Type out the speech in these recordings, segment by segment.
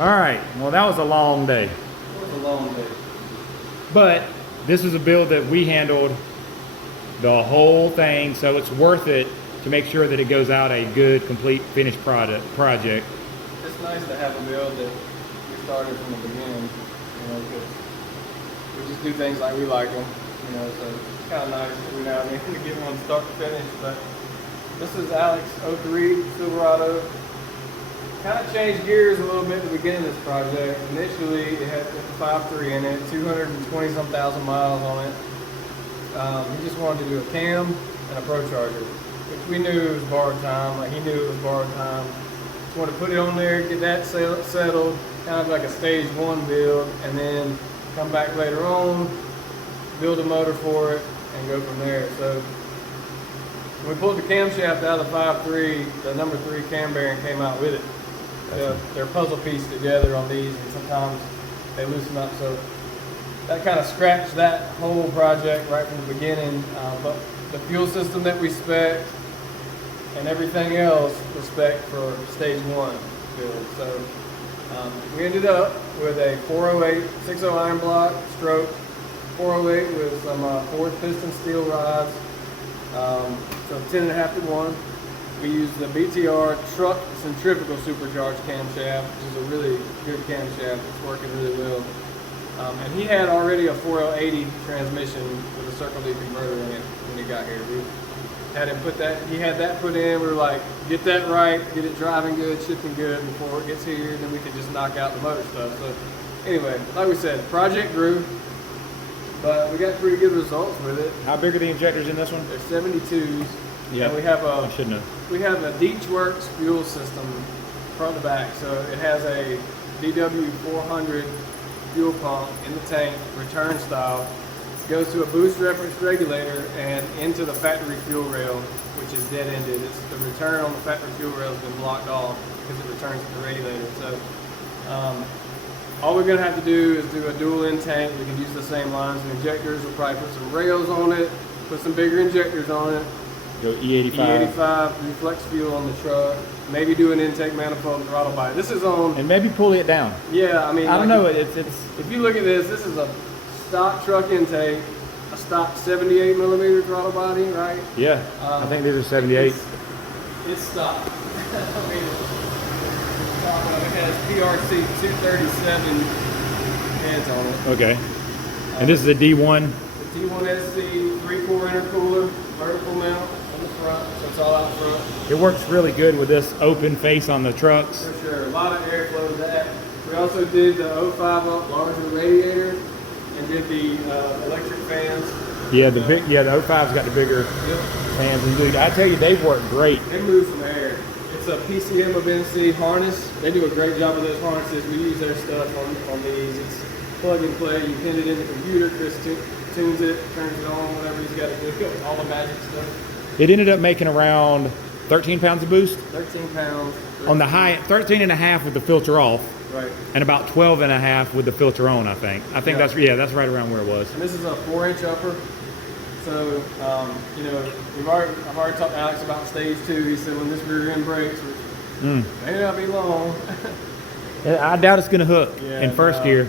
All right, well that was a long day. It was a long day. But this was a build that we handled the whole thing, so it's worth it to make sure that it goes out a good, complete, finished project. It's nice to have a build that we started from the beginning, you know, because we just do things like we like them, you know, so it's kind of nice every now and then to get one start to finish. But this is Alex 03 Silverado. Kind of changed gears a little bit at the beginning of this project. Initially, it had the 5.3 in it, 220-some thousand miles on it. He just wanted to do a cam and a Pro Charger, which we knew was borrowed time. Like he knew it was borrowed time. Just wanted to put it on there, get that settled, kind of like a stage 1 build, and then come back later on, build a motor for it, and go from there. So when we pulled the camshaft out of the 5.3, the number 3 cam bearing came out with it. They're puzzle pieced together on these, and sometimes they loosen up. So that kind of scratched that whole project right from the beginning. But the fuel system that we spec and everything else was spec for stage 1 build. So we ended up with a 408 60 iron block stroke, 408 with some 4th piston steel rods. So 10.5 to 1. We used the BTR truck centrifugal supercharged camshaft, which is a really good camshaft. It's working really well. And he had already a 4L80 transmission with a Circle D converter in it when he got here. We had him put that, he had that put in. We were like, get that right, get it driving good, shifting good before it gets here, and then we could just knock out the motor stuff. So anyway, like we said, project grew, but we got pretty good results with it. How big are the injectors in this one? They're 72s. Yeah, and we have I shouldn't have. We have a DeWorks fuel system front to back. So it has a DW400 fuel pump in the tank, return style. Goes to a boost reference regulator and into the factory fuel rail, which is dead ended. It's the return on the factory fuel rail has been blocked off because it returns to the radiator. So all we're gonna have to do is do a dual in tank. We can use the same lines and injectors. We'll probably put some rails on it, put some bigger injectors on it. Go E85. E85, reflex fuel on the truck. Maybe do an intake manifold and throttle body. This is on. And maybe pull it down. Yeah, I mean. I don't know. It's. If you look at this, this is a stock truck intake, a stock 78 millimeter throttle body, right? Yeah. I think these are 78. It's stock. I mean, it has PRC 237 heads on it. Okay. And this is a D1. The D1SC 3-core intercooler, vertical mount on the front, so it's all out front. It works really good with this open face on the trucks. For sure, a lot of airflow to that. We also did the 05 up larger radiator and did the electric fans. Yeah, the 05's got the bigger fans. And dude, I tell you, they've worked great. They move some air. It's a PCM of NC harness. They do a great job with those harnesses. We use their stuff on these. It's plug and play. You pin it in the computer. Chris tunes it, turns it on, whatever he's got to do. All the magic stuff. It ended up making around 13 pounds of boost. 13 pounds. On the high, 13 and a half with the filter off. Right. And about 12 and a half with the filter on, I think. That's right around where it was. And this is a 4-inch upper. So, you know, I've already talked to Alex about stage 2. He said when this rear end breaks, which may not be long. I doubt it's going to hook in first gear.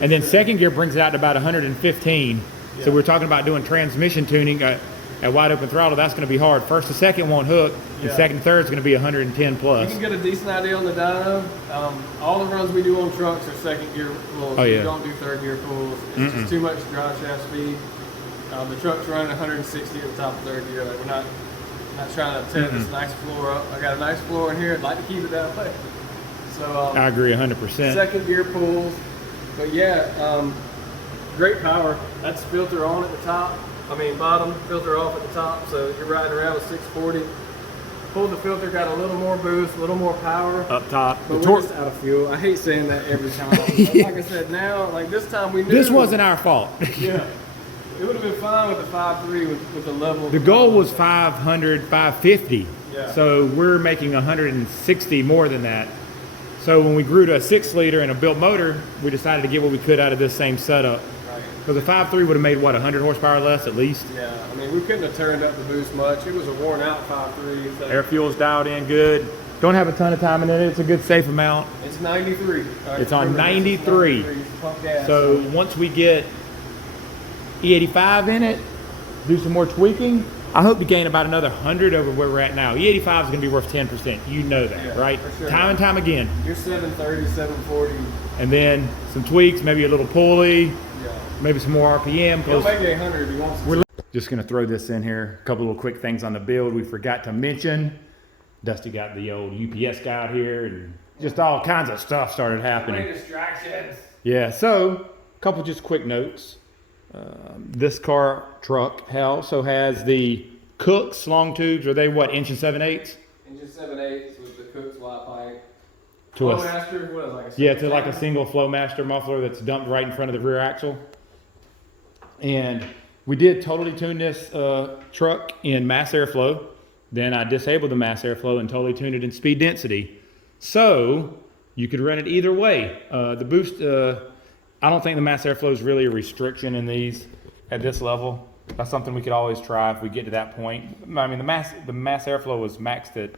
And then second gear brings it out to about 115. Yeah. So we're talking about doing transmission tuning at wide open throttle. That's going to be hard. First to second won't hook, and second to third is going to be 110 plus. You can get a decent idea on the dyno. All the runs we do on trucks are second gear pulls. Oh, yeah. We don't do third gear pulls. It's just too much drive shaft speed. The truck's running 160 at the top of third gear. Like we're not trying to tear this nice floor up. I got a nice floor in here. I'd like to keep it that way. So I agree 100%. Second gear pulls. But yeah, great power. That's filter on at the top. Bottom, filter off at the top. So you're riding around with 640. Pulled the filter, got a little more boost, a little more power. Up top. But we're just out of fuel. I hate saying that every time. Like I said, now, like this time we knew. This wasn't our fault. Yeah. It would have been fine with the 5.3 with the level. The goal was 500, 550. Yeah. So we're making 160 more than that. So when we grew to a 6-liter and a built motor, we decided to get what we could out of this same setup. Right. Because the 5.3 would have made, what, 100 horsepower less at least? Yeah, we couldn't have turned up the boost much. It was a worn out 5.3. So. Air fuel's dialed in good. Don't have a ton of time in it. It's a good safe amount. It's 93. It's on 93. Pump gas. So once we get E85 in it, do some more tweaking, I hope to gain about another 100 over where we're at now. E85 is going to be worth 10%. You know that, Yeah, right? for sure. Time and time again. You're 730, 740. And then some tweaks, maybe a little pulley, Yeah. maybe some more RPM. He'll make me 100 if he wants to. We're just going to throw this in here. A couple little quick things on the build we forgot to mention. Dusty got the old UPS guy out here, and just all kinds of stuff started happening. Distractions. Yeah, so a couple just quick notes. This truck also has the Cook's long tubes. Are they what, inch and 7/8? Inch and 7/8 with the Cook's white pipe. To us. Flowmaster, what is it, like a Yeah, to like a single Flowmaster muffler that's dumped right in front of the rear axle. And we did totally tune this truck in mass airflow. Then I disabled the mass airflow and totally tuned it in speed density. So you could run it either way. The boost, I don't think the mass airflow is really a restriction in these at this level. That's something we could always try if we get to that point. I mean, the mass airflow was maxed at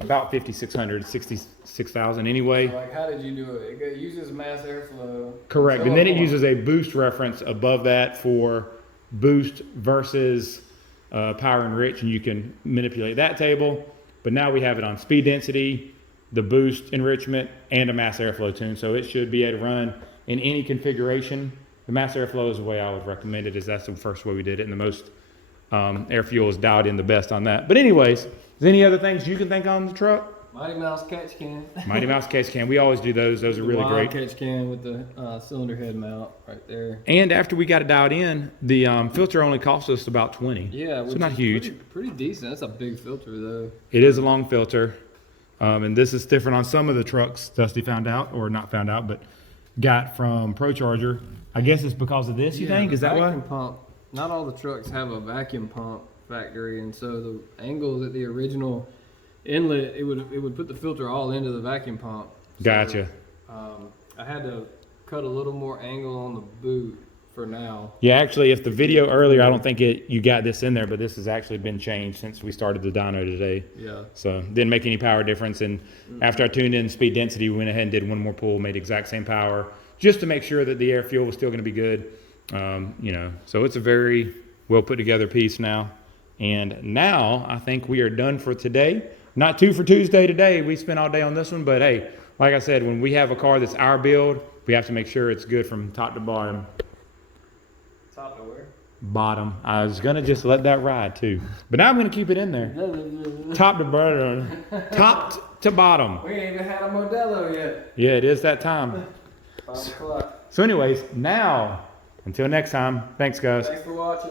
about 5,600, 66,000 anyway. Like, how did you do it? It uses mass airflow. Correct, and then it uses a boost reference above that for boost versus power enrich, and you can manipulate that table. But now we have it on speed density, the boost enrichment, and a mass airflow tune, so it should be able to run in any configuration. The mass airflow is the way I would recommend it, as that's the first way we did it, and the most air fuel is dialed in the best on that. But anyways, is there any other things you can think on the truck? Mighty Mouse catch can. Mighty Mouse catch can. We always do those. Those are really Wild great. catch can with the cylinder head mount right there. And after we got it dialed in, the filter only cost us about 20. Yeah, so which not is huge. Pretty decent. That's a big filter though. It is a long filter, and this is different on some of the trucks. Dusty found out, or not found out, but got from ProCharger. I guess it's because of this. You think? Is that why? Vacuum pump. Not all the trucks have a vacuum pump factory, and so the angles at the original inlet, it would put the filter all into the vacuum pump. So, Gotcha. I had to cut a little more angle on the boot for now. Yeah, actually, if the video earlier, I don't think you got this in there, but this has actually been changed since we started the dyno today. Yeah. So didn't make any power difference. And after I tuned in speed density, we went ahead and did one more pull, made exact same power, just to make sure that the air fuel was still going to be good. You know, so it's a very well put together piece now. And now I think we are done for today. Not 2 for Tuesday today. We spent all day on this one, but hey, like I said, when we have a car that's our build, we have to make sure it's good from top to bottom. Top to where? Bottom. I was gonna just let that ride too, but now I'm gonna keep it in there. Top to bottom. Top to bottom. We ain't even had a Modelo yet. Yeah, it is that time. 5 o'clock. So anyways, now, until next time, thanks guys. Thanks for watching.